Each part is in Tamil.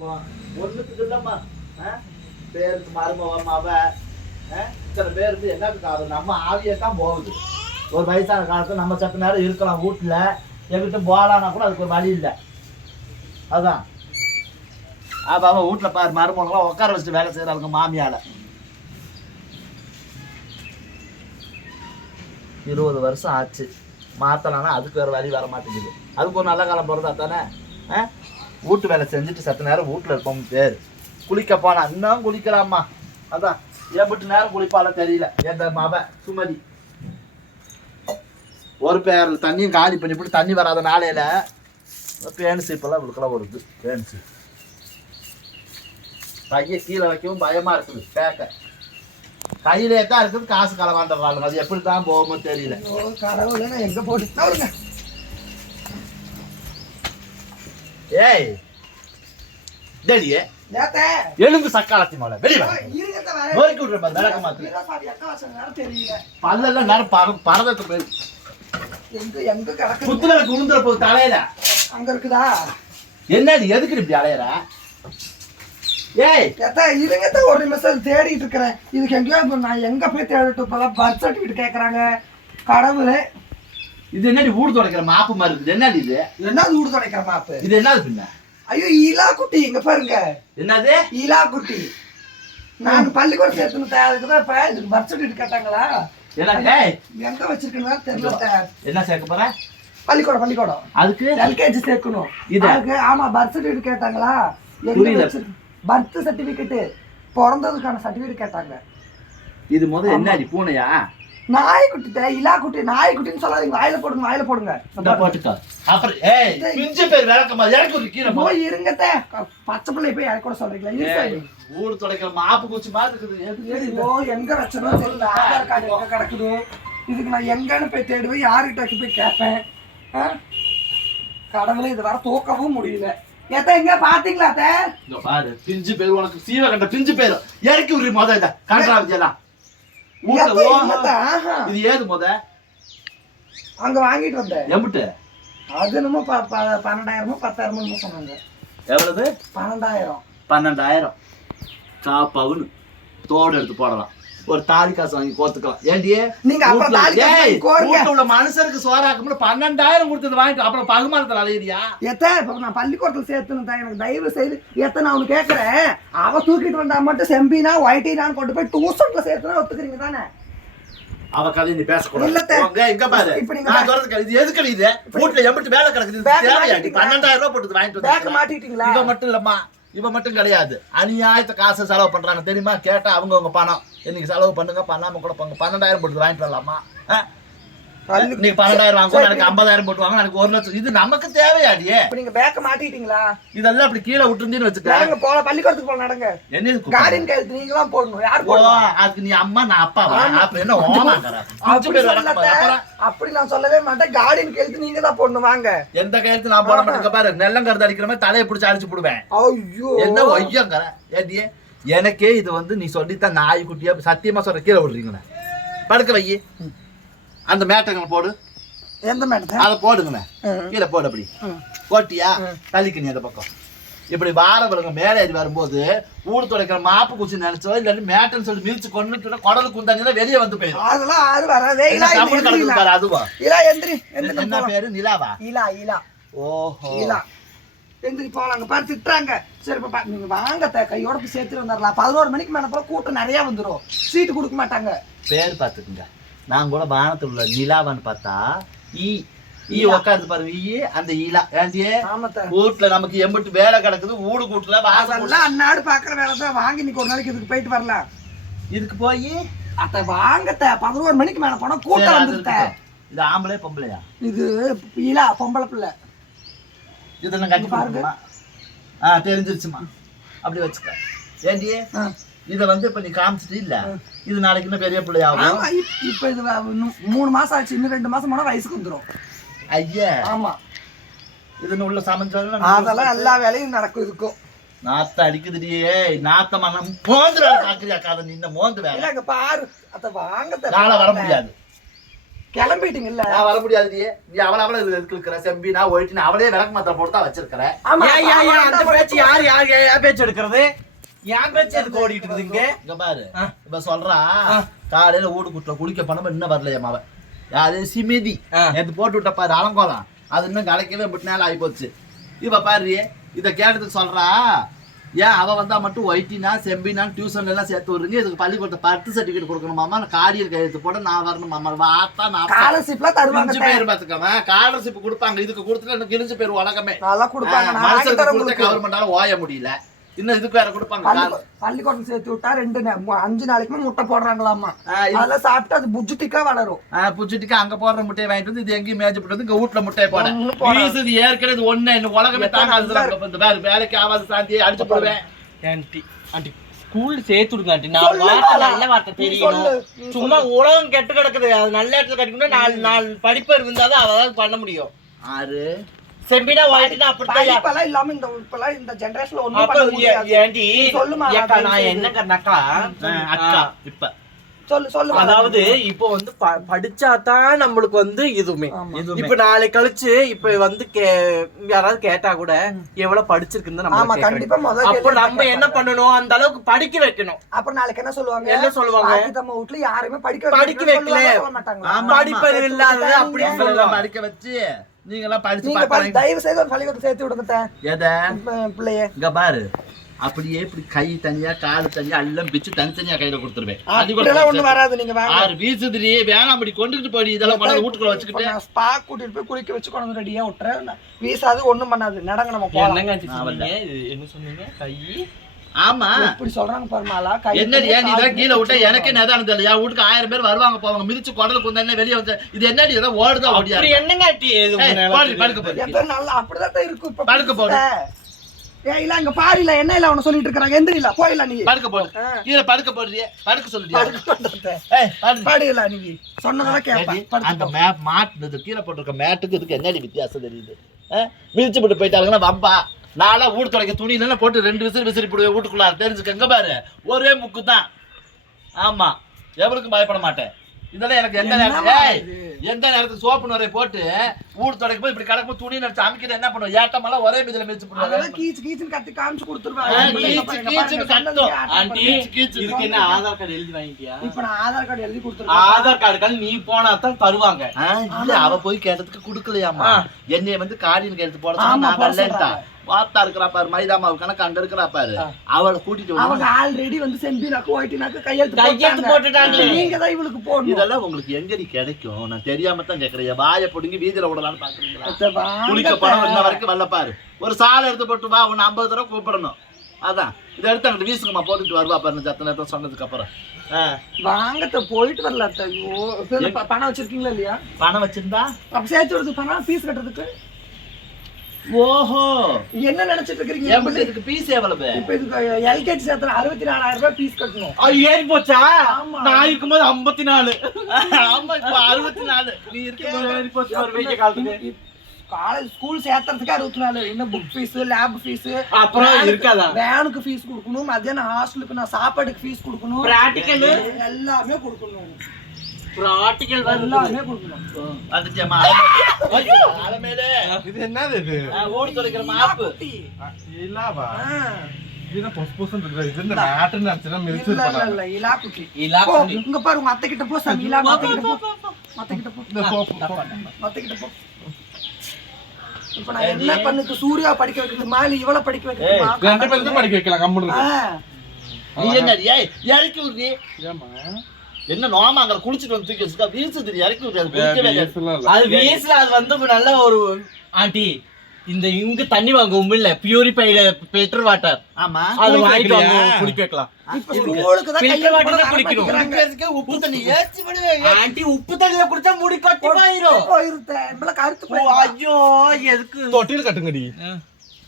ஒண்ணுத்துக்கு இல்லம்மா பேருக்கு மருமவன் அவ இத்தனை பேருக்கு என்னத்துக்கு ஆகுது? நம்ம ஆவியே தான் போகுது. ஒரு வயசான காலத்துல நம்ம சத்த நேரம் இருக்கலாம் வீட்டுல, எங்கிட்ட போகலான்னா கூட அதுக்கு ஒரு வழி இல்லை. அதுதான் அப்ப அவன் வீட்டுல பாரு மருமகங்களாம் உட்கார வச்சுட்டு வேலை செய்யறாங்க மாமியால. 20 வருஷம் ஆச்சு, மாத்தலாம்னா அதுக்கு வேற வழி வர மாட்டேங்குது. அதுக்கு ஒரு நல்ல காலம் போறதா தானே. வீட்டு வேலை செஞ்சுட்டு சத்த நேரம் வீட்டுல இருப்போம் பேர். குளிக்க போனா இன்னும் குளிக்கலாமா? அதான் எப்படி நேரம் குளிப்பால தெரியல. எந்த மவ சுமதி ஒரு பேர்ல தண்ணியும் காலி பண்ணிவிட்டு தண்ணி வராத நாளையில பேனு சீப்பெல்லாம் இவளுக்கெல்லாம் வருது. பேனு சீப் கையை கீழே வைக்கவும் பயமா இருக்குது. பேக்க கையிலே தான் இருக்குது, காசு களவாண்டுறாங்க. அது எப்படி தான் போகுமோ தெரியல. எங்க போட்டு ஏய் டேடியே எலும்பு சக்காலத்தி மேல வெளியே நோக்கி விட்ற பல்லெல்லாம் நேரம் பரதத்து போய் புத்துல குழுந்துற போது தலையில அங்க இருக்குதா? என்னடி எதுக்கு இப்படி அலையற? ஏய் இருங்க ஒரு நிமிஷம் தேடிட்டு இருக்கிறேன். இதுக்கு எங்கேயோ நான் எங்க போய் தேடிட்டு இப்பதான் பர்த் சர்டிபிகேட் கேட்கறாங்க. கடவுளே, இது என்னடி ஊடு துடைக்கிற மாப்பு மாதிரி இருக்குது? என்னது இது? என்னது ஊடு துடைக்கிற மாப்பு? இது என்னது பின்ன? ஐயோ ஈலா குட்டி, இங்க பாருங்க. என்னது ஈலா குட்டி? நான் பள்ளிக்கூடம் சேர்த்துன்னு அதுக்குதான் இப்ப இதுக்கு பர்த் சர்டிபிகேட் கேட்டாங்களா? எங்க வச்சிருக்கா தெரியல. என்ன சேர்க்க போற? பள்ளிக்கூடம் அதுக்கு எல்கேஜி சேர்க்கணும். இதுக்கு ஆமா பர்த் சர்டிபிகேட் கேட்டாங்களா? பர்த் சர்டிபிகேட் பிறந்ததுக்கான சர்டிபிகேட் கேட்டாங்க. இது முதல்ல என்ன பூனையா நாய்க்குட்டி? இலா குட்டி நாய்க்குட்டின்னு சொல்லாதீங்க. வாயில போடுங்க. போட்டுக்கோ. அப்புறம் ஏய் பிஞ்சு பேர் விளக்கமா இறக்கி ஒரு கீழே போய் இருங்கதே. பச்சை பிள்ளை போய் இறக்க கூட சொல்றீங்களா? ஊடு துடைக்கிற மாப்பு குச்சி மாதிரி இருக்குது. எங்க வச்சனோ தெரியல. ஆதார் கார்டு எங்க கிடக்குது? இதுக்கு நான் எங்கன்னு போய் தேடுவேன், யாருக்கிட்ட போய் கேட்பேன்? கடவுளே, இது வர தூக்கவும் முடியல. எங்க பாத்தீங்களா? பாரு பிஞ்சு பேர் உனக்கு சீவ கண்ட பிஞ்சு பேர் இறக்கி விடுறீ முத. இத கான்ட்ராக்ட் இது ஏது முத அங்க வாங்கிட்டு வந்தேன். எம்பிட்டு அது என்னமோ 12,000 10,000 சொன்னாங்க. எவ்வளவு? 12,000 காப்பாவுன்னு தோடு எடுத்து போடலாம். ஒரு தாலி காசு வாங்கி கோத்துக்கலாம். ஏண்டி நீங்க உள்ள மனுஷருக்கு சோறாக்கும்னு 12,000 கொடுத்தது வாங்கிட்டு அப்புறம் பகுமானத்துல அலையிறியா? இப்ப நான் பள்ளிக்கூடத்துல சேர்த்துன்னு எனக்கு தயவு செய்து நான் அவனு கேட்கறேன். அவ தூக்கிட்டு வந்தா மட்டும் செம்பினா ஒயிட்டினான்னு கொண்டு போய் டியூஷன்ல சேர்த்துனா ஒத்துக்கிறீங்க தானே? அவ கதை நீ பேசக்கூடாது. இங்க பாரு, நான் சொல்றது இது எதுக்கு? இது வீட்டுல எப்படி வேலை கிடக்குது? 12,000 ரூபாய் போட்டு வாங்கிட்டு மாட்டிட்டீங்களா? இவ மட்டும் இல்லம்மா, இவ மட்டும் கிடையாது. அநியாயத்தை காசு செலவு பண்றாங்க தெரியுமா? கேட்டா அவங்க பணம் இன்னைக்கு செலவு பண்ணுங்க, பண்ணாம கூட போங்க. 12,000 போட்டு வாங்கிட்டு வரலாமா? நீங்க 12,000 வாங்குவோம், எனக்கு 50,000 போட்டு வாங்க, எனக்கு 1,00,000. இது நமக்கு தேவையாடியே. நீங்க பேக்க மாட்டிட்டீங்களா? இதெல்லாம் அப்படி கீழே விட்டுருந்தீன்னு வச்சுக்க. போல பள்ளிக்கூடத்துக்கு போல நடங்க. என்ன கார்டன் கையெழுத்து நீங்க தான் போடணும். யார் போடுவா? அதுக்கு நீ அம்மா நான் அப்பாவா? அப்ப என்ன ஓமாங்கற? அப்படி நான் சொல்லவே மாட்டேன். கார்டன் கையெழுத்து நீங்க தான் போடணும். வாங்க. எந்த கையெழுத்து நான் போட மாட்டேங்க. பாரு நெல்லங்கறத அடிக்கிற மாதிரி தலையை பிடிச்சு அடிச்சு போடுவேன். ஐயோ என்ன ஒய்யங்கற? ஏடியே எனக்கே இது வந்து நீ சொல்லித்தான் நாய் குட்டியா சத்தியமா சொல்ற. கீழே விடுறீங்கண்ணே, படுக்க வை. அந்த மேட்டங்களை போடு. எந்த மேட்டை? அதை போடுங்கண்ணே, கீழே போடு. அப்படி போட்டியா? தள்ளிக்க நீ அந்த பக்கம். இப்படி வாரவங்க மேலே ஏறி வரும்போது ஊடு துடைக்கிற மாப்பு குச்சி நினைச்சோ இல்லாட்டி மேட்டன்னு சொல்லி மிதிச்சு கொண்டு குடலு குந்தாங்கன்னா வெளியே வந்து போயிடும். அதெல்லாம் அது வராதே. பாரு அதுவா? என்ன பேரு? நிலாவா? இலா. ஓஹோ இலா. எந்திரி போலாங்க. பாரு திட்டுறாங்க. சரி நீங்க வாங்க கையோட போய் சேர்த்துட்டு வந்துடலாம். 11 மணிக்கு மேல போல கூட்டம் நிறைய வந்துடும். சீட்டு கொடுக்க மாட்டாங்க. பேர் பார்த்துக்குங்க. நான் கூட வானத்துல உள்ள நிலாவான்னு பார்த்தா ஈ உட்காந்து பாருங்க. ஈ அந்த ஈலா. ஏண்டியே வீட்டுல நமக்கு எம்பிட்டு வேலை கிடக்குது. ஊடு கூட்டுல வாசல்லாம் அன்னாடு பாக்குற வேலை தான். வாங்கி இன்னைக்கு ஒரு நாளைக்கு இதுக்கு போயிட்டு வரலாம். இதுக்கு போய் அத்த வாங்கத்த 11 மணிக்கு மேல போனா கூட்டம் வந்துருத்த. இது ஆம்பளை பொம்பளையா? இது ஈலா பொம்பளை பிள்ளை. இதெல்லாம் கட்டி பாருங்க. தெரிஞ்சிருச்சுமா. அப்படி வச்சுக்க. ஏண்டியே இதை வந்து இப்ப நீ காமிச்சிட்டு இல்ல, இது நாளைக்கு இன்னும் பெரிய பிள்ளையாகும். இப்ப இது 3 மாசம் ஆச்சு. இன்னும் 2 மாசம் போனா வயசுக்கு வந்துடும். ஐயா ஆமா, இதுன்னு உள்ள சமைச்சாலும் அதெல்லாம் எல்லா வேலையும் நடக்கும். இருக்கும் நாத்த அடிக்குதுடியே. நாத்த மனம் போந்துடா. பாக்குறியா காத நீ இந்த மோந்து வேலை? பாரு அத வாங்க. நாளை வர முடியாது. கிளம்பிட்டீங்கல்ல நான் வர முடியாது நீ அவள இருக்கிற செம்பி நான் ஒயிட்டு அவளே விளக்கு மாத்திரை போட்டு தான் வச்சிருக்கிறேன். அந்த பேச்சு யார் பேச்சு எடுக்கிறது? ஏன் பேச்சு எதுக்கு ஓடிட்டு இருக்குதுங்க? இங்க பாரு இப்ப சொல்றா காலையில வீடு குட்டுல குளிக்க பண்ண இன்னும் வரலையா மாவ அது சிமிதி நேற்று போட்டு விட்ட பாரு அலங்கோலம் அது இன்னும் கலைக்கவே விட்டு நேரம் ஆகி போச்சு. இப்ப பாரு இதை கேட்டதுக்கு சொல்றா ஏன் அவ வந்தா மட்டும் ஒயிட்டினா செம்பினான்னு டியூஷன்ல எல்லாம் சேர்த்து விடுறீங்க இதுக்கு பள்ளிக்கூடத்தை பர்த் சர்டிபிகேட் கொடுக்கணுமாமா காடியில் கையெழுத்து போட நான் வரணுமாமா வாத்தா நான் ஸ்காலர்ஷிப்லாம் தருவாங்க பேர் பாத்துக்கவன் ஸ்காலர்ஷிப் கொடுப்பாங்க இதுக்கு கொடுத்துட்டு கிழிஞ்சு பேர் உலகமே நல்லா கொடுப்பாங்க மனுஷனுக்கு கொடுத்த கவர்மெண்டால ஓய முடியல இன்னும் இதுக்கு வேற கொடுப்பாங்க. பள்ளிக்கூடம் சேர்த்து விட்டா 5 நாளைக்குமே முட்டை போடுறாங்களாமா அதெல்லாம் சாப்பிட்டு அது புஜ்ஜுட்டிக்கா வளரும். புஜ்ஜுட்டிக்கா அங்க போடுற முட்டையை வாங்கிட்டு வந்து இது எங்கேயும் மேய்ச்சி போட்டு வந்து இங்க வீட்டுல முட்டையை போட இது ஏற்கனவே ஒண்ணு இன்னும் உலகமே தாங்க வேலைக்கு ஆவாது சாந்தியை அடிச்சு போடுவேன். ஆண்டி ஸ்கூல் சேர்த்து விடுங்க ஆண்டி. நான் வார்த்தை நல்ல வார்த்தை தெரியணும். சும்மா உலகம் கெட்டு கிடக்குது அது நல்ல இடத்துல கிடைக்கணும்னா 4 படிப்பு இருந்தாதான் அதாவது பண்ண முடியும். ஆறு செம்பினா வாயிட்டுனா அப்படித்தான் இப்பெல்லாம் இல்லாம இந்த ஜெனரேஷன்ல ஒண்ணும் பண்ண முடியாது. ஏண்டி சொல்லுமா நான் என்னங்கன்னாக்கா அக்கா இப்ப சொல்லு அதாவது இப்போ வந்து படிச்சாதான் நம்மளுக்கு வந்து இதுவுமே இப்ப நாளை கழிச்சு இப்ப வந்து யாராவது கேட்டா கூட எவ்வளவு படிச்சிருக்குன்னு நம்ம கண்டிப்பா அப்ப நம்ம என்ன பண்ணணும் அந்த அளவுக்கு படிக்க வைக்கணும். அப்புறம் நாளைக்கு என்ன சொல்லுவாங்க நம்ம வீட்ல யாருமே படிக்க வைக்கல படிப்பறிவு இல்லாதது அப்படின்னு சொல்லுவாங்க. படிக்க வச்சு நீங்க எல்லாம் படிச்சு தயவு செய்து ஒரு பள்ளிக்கூடம் சேர்த்து விடுங்க எதை பிள்ளைய இங்க பாரு அப்படியே இப்படி கை தனியா காலு தனியா எல்லாம் பிச்சு தனித்தனியா கையில கொடுத்துருவேன். ஒண்ணு வராது நீங்க 6 வீசுதுலயே வேணாம் அப்படி கொண்டுட்டு போய் இதெல்லாம் கொண்டு வீட்டுக்குள்ள வச்சுக்கிட்டு ஸ்பா கூட்டிட்டு போய் குளிக்க வச்சு கொண்டு ரெடியா விட்டுறேன். வீசாது ஒண்ணும் பண்ணாது நடங்க நம்ம போலாம். என்ன சொன்னீங்க கை ஆமா இப்படி சொல்றாங்க பாருமாலா என்னடி நீ இதெல்லாம் கீழே விட்டா எனக்கு நெதானது இல்லையா வீட்டுக்கு 1000 பேர் வருவாங்க போவாங்க மிதிச்சு குடலுக்கு வந்தா வெளியே வந்து இது என்னடி இதெல்லாம் ஓடுதா ஓடியா என்னங்க படுக்க போடு நல்லா அப்படிதான் இருக்கும் இப்ப படுக்க போடு இல்ல அங்க பாருல என்ன இல்ல அவன சொல்லிட்டு இருக்காங்க எந்திரில போயில நீ படுக்க போடு கீழே படுக்க போடுறியே படுக்க சொல்றியா படுல நீ சொன்னதெல்லாம் கேப்ப அந்த மேப் மாட்னது கீழே போட்டுருக்க மேட்டுக்கு இதுக்கு என்னடி வித்தியாசம் தெரியுது மிதிச்சு போட்டு போயிட்டாங்கன்னா வம்பா நாளா வீடு துடைக்க துணி இல்லைன்னா போட்டு 2 விசிறி போடுவேன் வீட்டுக்குள்ளார தெரிஞ்சுக்கங்க பாரு ஒரே முக்கு தான். ஆமா எவருக்கும் பயப்பட மாட்டேன். இதெல்லாம் எனக்கு எந்த நேரத்துக்கு சோப்பு நுரைய போட்டு வீடு துடைக்க போய் இப்படி கிடக்கும் துணி நினைச்சு அமைக்கிறது என்ன பண்ணுவோம் ஏட்டமெல்லாம் ஒரே மிதில மிதிச்சு போடுவாங்க. கீச்சு கத்தி காமிச்சு கொடுத்துருவாங்க. ஆதார் கார்டு எழுதி வாங்கிட்டியா? இப்ப நான் ஆதார் கார்டு எழுதி கொடுத்துருக்கேன். ஆதார் கார்டு நீ போனா தான் தருவாங்க. அவ போய் கேட்டதுக்கு குடுக்கலையாமா என்னைய வந்து கார்டின் கையெழுத்து போட நான் வரலன்ட்டா வாத்தா இருக்கிறா பாரு மைதா மாவு கணக்கு அங்க இருக்கிறா பாரு அவளை கூட்டிட்டு அவங்க ஆல்ரெடி வந்து செம்பினாக்கு ஒயிட்டினாக்கு கையெழுத்து போட்டுட்டாங்க. நீங்க தான் இவளுக்கு போடணும். இதெல்லாம் உங்களுக்கு எங்கடி கிடைக்கும் நான் தெரியாம தான் கேக்குறேன். வாயை பிடுங்கி வீதியில விடலான்னு பாக்குறீங்களா? குளிக்க பணம் இன்ன வரைக்கும் வரல பாரு. ஒரு சாலை எடுத்து போட்டு வா உன்னை 50 தடவை கூப்பிடணும். அதான் இதை எடுத்து அங்கிட்டு வீசுங்கம்மா போட்டுட்டு வருவா பாரு சத்த நேரத்தை சொன்னதுக்கு அப்புறம் வாங்கத்த போயிட்டு வரல. ஐயோ பணம் வச்சிருக்கீங்களா இல்லையா? பணம் வச்சிருந்தா அப்ப சேர்த்து விடுறது பணம் ஃபீஸ் கட்டுறதுக்கு. ஓஹோ என்ன நினைச்சிட்டு இருக்கீங்க? இதுக்கு ஃபீஸ் எவ்வளவு? இப்ப இதுக்கு எல்கேஜி சேர்த்தா 64,000 ரூபாய் ஃபீஸ் கட்டணும். ஏறி போச்சா? நான் இருக்கும்போது 54. ஆமா இப்ப 64 நீ இருக்கும்போது ஏறி போச்சு ஒரு வெய்ய காலத்துக்கு. காலேஜ் ஸ்கூல் சேர்த்தறதுக்கு 64. என்ன புக் ஃபீஸ் லேப் ஃபீஸ் அப்புறம் இருக்காதா? வேனுக்கு ஃபீஸ் கொடுக்கணும். மத்தியானம் ஹாஸ்டலுக்கு நான் சாப்பாடுக்கு ஃபீஸ் கொடுக்கணும். பிராக்டிகல் எல்லாமே கொடுக்கணும். பிராக்டிகல் எல்லாமே கொடுக்கணும். வந்துச்சேமா அலமேலே இது என்னது இது ஓடி தொலைக்கிற மாப்பு இல்லவா இது பொஸ்போசன் இருக்கு இது இந்த மேட்டர் நினைச்சா மிதிச்சு இல்ல இல்ல இலா குட்டி இங்க பாரு உங்க அத்தை கிட்ட போ சாமி இலா அத்தை கிட்ட போ அத்தை கிட்ட போ அத்தை கிட்ட போ. இப்ப நான் என்ன பண்ணுக்கு சூர்யா படிக்க வைக்கிறது மாலி இவள படிக்க வைக்கிறதுமா ரெண்டு பேரும் படிக்க வைக்கலாம் கம்முனு. நீ என்னடி இறக்கி விடுறீ? ஏமா என்ன நோமா அங்க குளிச்சிட்டு வந்து தூக்கி வச்சுக்கா வீசுது இறக்கி விடுறது அது வீசுல அது வந்து நல்ல ஒரு ஆண்டி இந்த இங்க தண்ணி வாங்க உமிழ்ல பியூரிஃபைடு ஃபில்டர் வாட்டர். ஆமா அது வாங்கிட்டு வாங்க குளிக்க வைக்கலாம். இப்ப ஸ்கூலுக்கு தான் ஃபில்டர் வாட்டர் தான் குடிக்கணும். குடிக்கிறதுக்கு உப்பு தண்ணி ஏச்சி விடுவே. ஆண்டி உப்பு தண்ணில குடிச்சா முடி கொட்டி போயிருதே நம்மள கருத்து போய். ஐயோ எதுக்கு தொட்டில கட்டுங்கடி.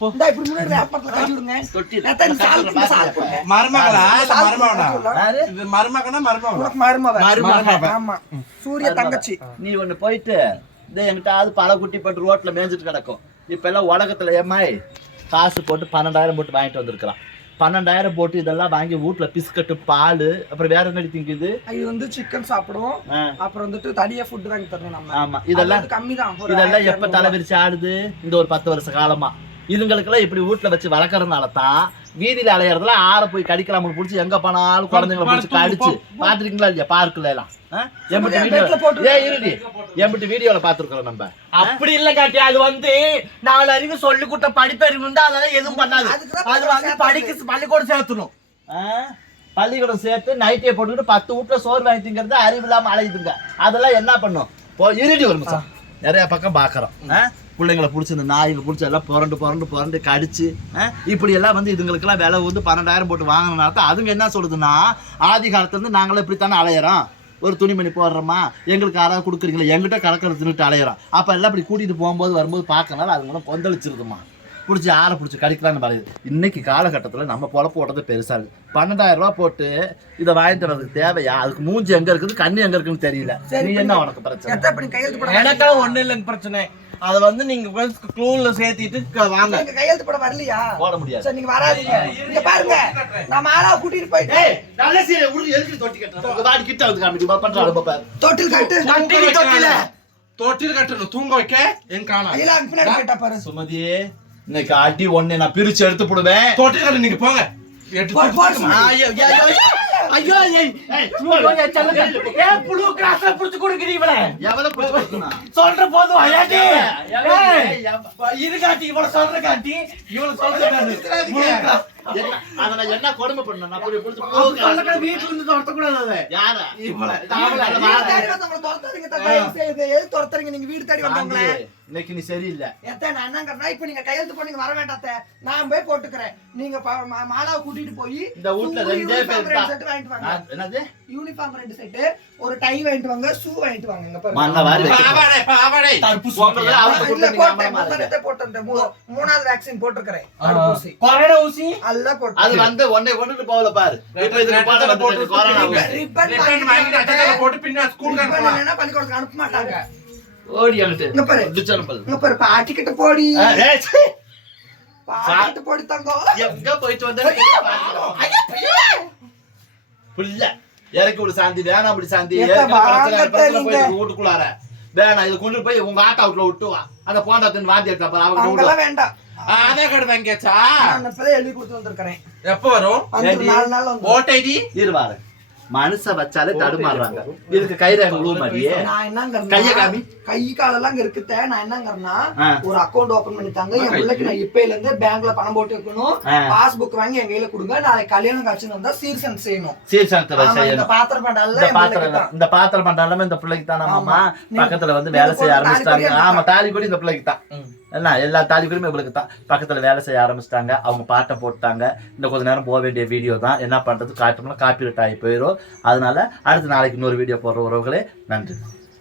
இந்த இப்படி முன்னாடி ரேப்பர்ல கட்டி விடுங்க. தொட்டி நான் சால் போடுங்க. மருமகளா மருமகனா இது மருமகனா மருமகனா உனக்கு மருமக. ஆமா சூர்யா தங்கச்சி. நீ ஒண்ணு போயிட்டு இந்த என்கிட்ட பல குட்டி போட்டு ரோட்ல மேய்ஞ்சிட்டு கிடக்கும். இப்ப எல்லாம் உலகத்துல ஏமாய் காசு போட்டு 12,000 போட்டு வாங்கிட்டு வந்திருக்கான். 12,000 போட்டு இதெல்லாம் வாங்கி வீட்டுல பிஸ்கட்டு பால் அப்புறம் வேற என்ன திங்குது இது வந்து சிக்கன் சாப்பிடும். அப்புறம் வந்துட்டு தனியா ஃபுட் வாங்கி தரணும் நம்ம. ஆமா இதெல்லாம் கம்மி தான். இதெல்லாம் எப்ப தலைவிரிச்சு ஆடுது இந்த ஒரு 10 வருஷ காலமா. இதுங்களுக்கெல்லாம் இப்படி வீட்டுல வச்சு வளர்க்கறதுனால தான் வீதியில அலையறதுல ஆற போய் கடிக்கலாம்னு பிடிச்சி எங்க போனாலும் குழந்தைங்களை பிடிச்சி கடிச்சு பாத்துருக்கீங்களா இல்லையா பார்க்கல எல்லாம் எம்பிட்டு வீடியோல பாத்துருக்கோம் நம்ம. அப்படி இல்ல காட்டி, அது வந்து 4 அறிவு சொல்லி கொடுத்த படிப்பறிவு இருந்தா அதெல்லாம் எதுவும் பண்ணாது. அது வந்து பள்ளிக்கூடம் சேர்த்துணும். பள்ளிக்கூடம் சேர்த்து நைட்டியை போட்டுக்கிட்டு 10 வீட்டுல சோறு வாங்கிங்கிறது அறிவு இல்லாம அலையுதுங்க. அதெல்லாம் என்ன பண்ணும்? இருடி ஒரு நிமிஷம். நிறைய பக்கம் பாக்குறோம் பிள்ளைங்களை பிடிச்சி இந்த நாய்களை பிடிச்சி எல்லாம் புரண்டு கடிச்சு இப்படி எல்லாம் வந்து இதுங்களுக்கெல்லாம் விலை வந்து 12,000 போட்டு வாங்கினால தான் அதுங்க என்ன சொல்லுதுன்னா, ஆதி காலத்துல இருந்து நாங்களும் இப்படித்தானே அலையிறோம், ஒரு துணிமணி போடுறோமா, எங்களுக்கு யாராவது கொடுக்குறீங்களா, எங்கிட்ட கடற்கரை தின்னுட்டு அலையிறோம். அப்போ எல்லாம் இப்படி கூட்டிகிட்டு போகும்போது வரும்போது பார்க்கனால அதுங்களும் கொந்தளிச்சிருதுமா, பிடிச்சி ஆறை பிடிச்சி கடிக்கலான்னு வரையுது. இன்னைக்கு காலகட்டத்தில் நம்ம பொழப்பு ஓட்டது பெருசாக இருக்குது. 12,000 ரூபா போட்டு இதை வாங்கிட்டு வரதுக்கு தேவையா? அதுக்கு மூஞ்சி எங்கே இருக்குது, கண்ணு எங்கே இருக்குன்னு தெரியல. நீ என்ன உனக்கு பிரச்சனை? எனக்கெல்லாம் ஒன்றும் இல்லைங்க பிரச்சனை. அதை வந்து நீங்க க்ளூல சேர்த்திட்டு வாங்க. கையெழுத்து போட வரலையா? போட முடியாது. சரி நீங்க வராதீங்க. இங்க பாருங்க, நான் மாலா கூட்டிட்டு போயிட்டு நல்ல சீரை உருளி எதுக்கு தொட்டி கட்டற? வாடி கிட்ட வந்து காமிடி பண்றாரு பாப்பா. தொட்டில் கட்டு. தொட்டில் கட்டணும் தூங்க வைக்க எங்க காணோம். ஐயா பின்னாடி போய்டா பாரு. சுமதி இன்னைக்கு அடி ஒண்ணே நான் பிரிச்சு எடுத்து போடுவேன். தொட்டில் கட்டு நீங்க போங்க. ஐயோ ஐயோ புழு கிராஸ்ல புடிச்சு கொடுக்குறீங்களே, எவ்வளவு புடிச்சுனா சொல்ற போதும். ஐயாடி இருகாட்டி இவ்வளவு சொல்ற காட்டி இவ்வளவு சொல்ற அத நான் என்ன கொடுமை பண்ணேன்? நான் போய் புடிச்சு போக வீட்ல இருந்து தொரத்த கூடாது. யார இவ்வளவு தேடி வந்தவங்க தொரத்தாதீங்க. தயவு செய்து எது தொரத்துறீங்க? நீங்க வீடு தேடி வந்தவங்களே. இன்னைக்கு நீ சரியில்லை. எத்த நான் என்னங்கறனா, இப்போ நீங்க கையெழுத்து போடுங்க, வர வேண்டாத்த. நான் போய் போட்டுக்கறேன். நீங்க மாலாவை கூட்டிட்டு போய் இந்த வீட்ல ரெண்டே பேர் தான். என்னது? யூனிஃபார்ம் 2 செட், ஒரு டை வாங்கிட்டு வாங்க, ஷூ வாங்கிட்டு வாங்க. இங்க பாருங்க. மண்ண வாரி பாவாடை பாவாடை தடுப்பூசி போட்டேன். 3வது வேக்சின் போட்டுக்கறேன். தடுப்பூசி கொரோனா ஊசி எல்லாம் போட்டு. அது வந்து ஒண்ணே கொண்டுட்டு போகல பாரு. இப்போ இதுக்கு பாட போட்டு கொரோனா ரிப்பன் வாங்கி அட்டை போட்டு பின்ன ஸ்கூலுக்கு அனுப்பலாம். என்ன பள்ளிக்கூடத்துக்கு அனுப்ப மாட்டாங்க. ஓடி அங்கிட்டு இங்க பாரு. டிச்சனபல். இங்க பாரு பாட்டி கிட்ட போடி. ஏய் பாட்டி கிட்ட போடி தங்கம். எங்க போயிட்டு வந்தே புள்ள இறக்கி விடு சாந்தி. வேணாம் அப்படி சாந்தி. வீட்டுக்குள்ளார வேணாம். இது கொண்டு போய் உங்க ஆட்டா அவுட்ல விட்டு வா. அந்த போண்டாத்தின் வாந்தி எடுத்தா அவங்க வேண்டாம். ஆதார் கார்டு வாங்கியாச்சா? நான் இப்பதான் எழுதி கொடுத்து வந்திருக்கேன். எப்போ வரும்? 4 நாள்ல வந்து ஓட்டை ஐடி இருவாரு. மனுஷ வச்சாலே தடுமாறுறாங்க. இதுக்கு கைரேகை உழுவு மாதிரியே. நான் என்னங்கறேன், கைய காமி. கை காலெல்லாம் அங்க இருக்குதே. நான் என்னங்கறேன்னா, ஒரு அக்கவுண்ட் ஓபன் பண்ணி தாங்க. என் பிள்ளைக்கு நான் இப்பையில இருந்து பேங்க்ல பணம் போட்டு வைக்கணும். பாஸ்புக் வாங்கி என் கையில கொடுங்க. நாளைக்கு கல்யாணம் காட்சின்னு வந்தா சீர்சன் செய்யணும். சீர்சனத்தை செய்யணும். இந்த பாத்திரம் பண்டால இந்த பாத்திரம் பண்டாலுமே இந்த பிள்ளைக்கு தான். ஆமா பக்கத்துல வந்து வேலை செய்ய ஆரம்பிச்சிட்டாங்க. ஆமா தாலி கூட இந்த பிள்ளைக்கு தான். எல்லா தாலிக்குமே இவளுக்கு தான். பக்கத்துல வேலை செய்ய ஆரம்பிச்சிட்டாங்க. அவங்க பாட்டை போட்டாங்க. இந்த கொஞ்ச நேரம் போக வேண்டிய வீடியோ தான். என்ன பண்றது, காட்டோம்னா காப்பி ரைட் ஆகி போயிடும். அதனால அடுத்த நாளைக்கு இன்னொரு வீடியோ போடுற உறவுகளே நன்றி.